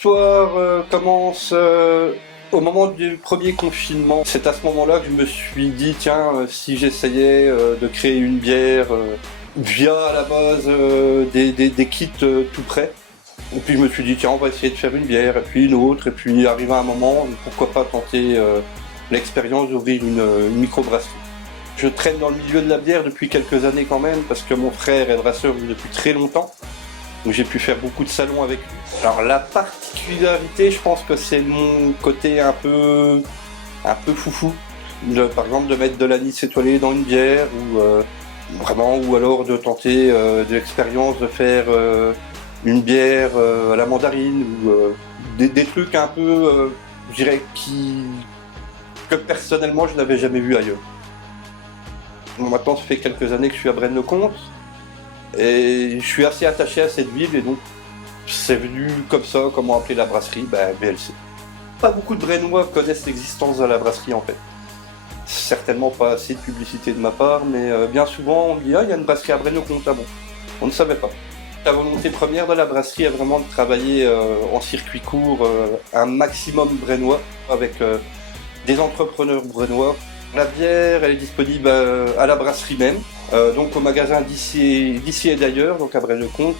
l'histoire commence au moment du premier confinement. C'est à ce moment-là que je me suis dit, tiens, si j'essayais de créer une bière via à la base des kits tout prêts. Et puis je me suis dit, tiens, on va essayer de faire une bière, et puis une autre, et puis arrivé à un moment, pourquoi pas tenter l'expérience d'ouvrir une microbrasserie. Je traîne dans le milieu de la bière depuis quelques années quand même, parce que mon frère est brasseur depuis très longtemps. Donc j'ai pu faire beaucoup de salons avec lui. Alors la particularité, je pense que c'est mon côté un peu foufou. Par exemple de mettre de l'anis étoilé dans une bière, ou alors de tenter de l'expérience de faire une bière à la mandarine, ou des trucs un peu, je dirais, que personnellement je n'avais jamais vu ailleurs. Bon, maintenant ça fait quelques années que je suis à Braine-le-Comte. Et je suis assez attaché à cette ville et donc c'est venu comme ça, comment appeler la brasserie, BLC. Pas beaucoup de Brennois connaissent l'existence de la brasserie en fait. Certainement pas assez de publicité de ma part, mais bien souvent on me dit « Ah, il y a une brasserie à Braine-le-Comte, ah bon ?» On ne savait pas. La volonté première de la brasserie est vraiment de travailler en circuit court un maximum brennois avec des entrepreneurs brennois. La bière, elle est disponible à la brasserie même, donc au magasin d'ici et d'ailleurs, donc à Braine-le-Comte,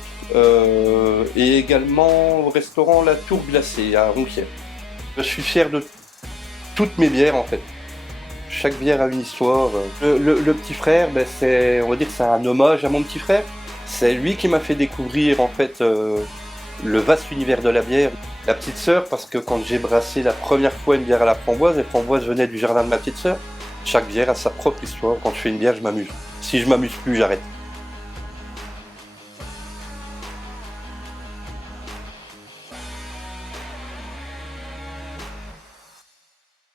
et également au restaurant La Tour Glacée à Ronquière. Je suis fier de toutes mes bières en fait. Chaque bière a une histoire. Le petit frère, on va dire que c'est un hommage à mon petit frère. C'est lui qui m'a fait découvrir en fait le vaste univers de la bière. La petite sœur, parce que quand j'ai brassé la première fois une bière à la framboise, les framboises venaient du jardin de ma petite sœur. Chaque bière a sa propre histoire. Quand je fais une bière, je m'amuse. Si je m'amuse plus, j'arrête.